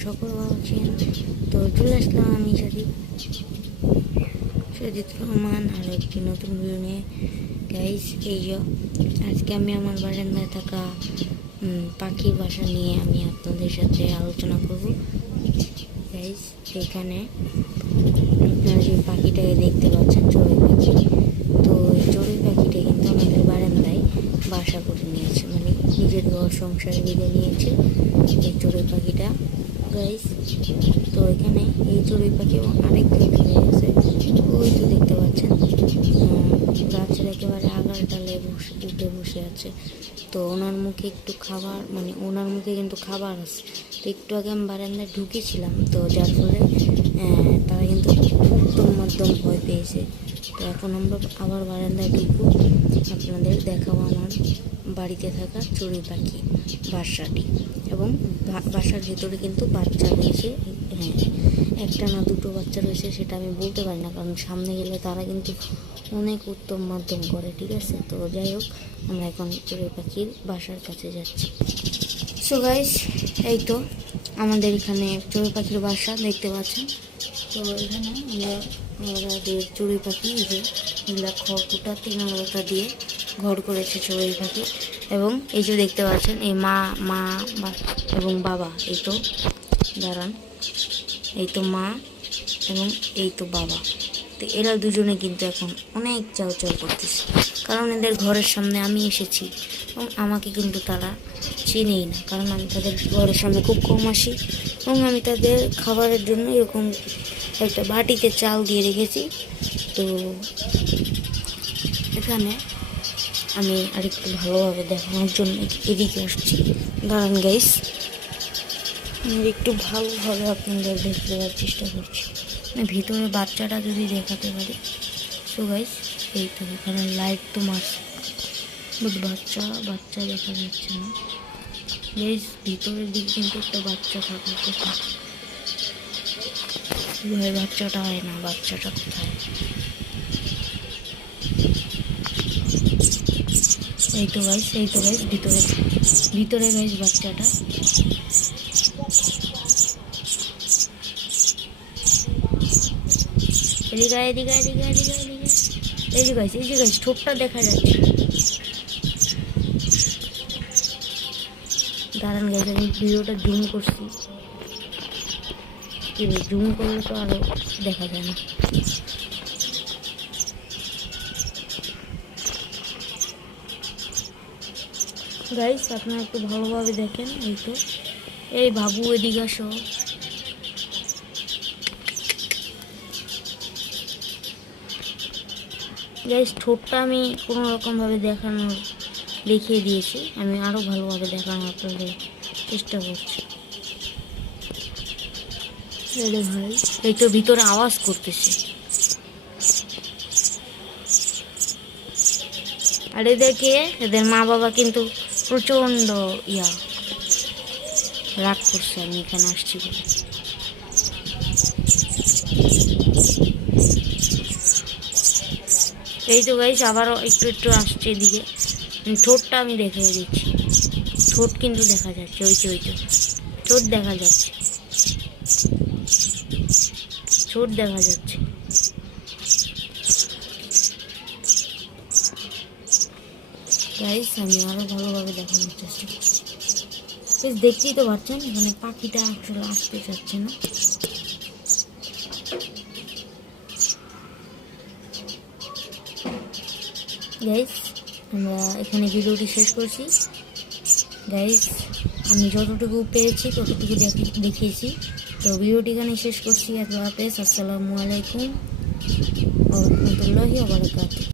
সকল ভালো আছেন। তো চলে আসলাম আমি সজিদ রহমান আর একটি নতুন ভিডিও নিয়ে। গাইস, এই যে আজকে আমি আমার বারান্দায় থাকা পাখির বাসা নিয়ে আমি আপনাদের সাথে আলোচনা করব। গাইস, এখানে আপনারা যে পাখিটাকে দেখতে পাচ্ছেন, চড়ুই পাখি, তো এই চড়ুই পাখিটা কিন্তু আমাদের বারান্দায় বাসা করে নিয়েছে, মানে নিজের ঘর সংসার বেঁধে নিয়েছে এই চড়ুই পাখিটা। গাইস, তো এখানে এই চড়ুই পাখি এবং আরেক চড়ুই আছে, ওই তো দেখতে পাচ্ছেন গাছের একেবারে আগার ডালে উঠে বসে আছে। তো ওনার মুখে একটু খাবার, মানে ওনার মুখে কিন্তু খাবার আছে। তো একটু আগে আমি বারান্দায় ঢুকেছিলাম, তো যার ফলে তারা কিন্তু উত্তম মধ্যম ভয় পেয়েছে। তো এখন আমরা আবার বারান্দায় ঢুকবো, আপনাদের দেখাবো আমার বাড়িতে থাকা চড়ুই পাখি বাসাটি। এবং বাসার ভেতরে কিন্তু বাচ্চা রয়েছে, হ্যাঁ, একটা না দুটো বাচ্চা রয়েছে সেটা আমি বলতে পারি না, কারণ সামনে গেলে তারা কিন্তু অনেক উত্তম মাধ্যম করে, ঠিক আছে। তো যাই হোক, আমরা এখন চড়ুই পাখির বাসার কাছে যাচ্ছি। সো গাইস, এই তো আমাদের এখানে চড়ুই পাখির বাসা দেখতে পাচ্ছেন। তো এখানে আমাদের চড়ুই পাখি যে এগুলা খড়কুটা 3 দিয়ে ঘর করেছে চড়ুই পাখি। এবং এই যে দেখতে পাচ্ছেন এই মা এবং বাবা, এই তো দাঁড়ান, এই তো মা এবং এই তো বাবা। তো এরা দুজনে কিন্তু এখন অনেক চাউ করতেছে, কারণ এদের ঘরের সামনে আমি এসেছি এবং আমাকে কিন্তু তারা চিনেই না, কারণ আমি তাদের ঘরের সামনে খুব কম আসি। এবং আমি তাদের খাবারের জন্য এরকম একটা বাটিতে চাল দিয়ে রেখেছি। তো এখানে আমি আরেকটু ভালোভাবে দেখানোর জন্য এদিকে আসছি। দাঁড়ান গাইস, আমি একটু ভালোভাবে আপনাদের দেখতে দেওয়ার চেষ্টা করছি, মানে ভিতরে বাচ্চাটা যদি দেখাতে পারি। সো গাইস, এই তো এখানে লাইট তো মারছে, বাট বাচ্চা দেখা যাচ্ছে না। গাইস, ভিতরের দিকে কিন্তু একটা বাচ্চা থাকার কথা, বাচ্চাটা হয় না, বাচ্চাটা কোথায়? এই তো গাইস ভিতরে গাইস বাচ্চাটা। এদিকে এই যে গাইস ঠোঁটটা দেখা যাচ্ছে। দাঁড়ান গাইস, আমি ভিডিওটা জুম করছি, কি জুম করলে তো আরো দেখা যায় না। গাইস, আপনারা একটু ভালোভাবে দেখেন। এই তো এই বাবু, এদিকে আসো। গাইস, ঠোঁটটা আমি কোনো রকমভাবে দেখিয়ে দিয়েছি, আমি আরও ভালোভাবে দেখানোর আপনাদের চেষ্টা করছি। ভাই, এই তো ভিতরে আওয়াজ করতেছে। আর এদের মা বাবা কিন্তু প্রচণ্ড রাগ করছে আমি এখানে আসছি বলে। এই তো গাইস, আবারও একটু আসছে এদিকে। ঠোঁটটা আমি দেখিয়ে দিচ্ছি, ঠোঁট কিন্তু দেখা যাচ্ছে, ওই তো ঠোঁট দেখা যাচ্ছে, গাইস, আমি আরো ভালোভাবে দেখানোর চেষ্টা করছি। দেখতেই তো পাচ্ছেন এখানে পাখিটা আসলে আসতে চাচ্ছে না। গাইস, আমরা এখানে ভিডিওটি শেষ করছি। গাইস, আমি যতটুকু পেরেছি ততটুকু দেখিয়েছি। তো ভিডিওটি এখানে শেষ করছি। আল্লাহ হাফেজ, আসসালামু আলাইকুম ওয়া রাহমাতুল্লাহি ওয়া বারাকাতুহু।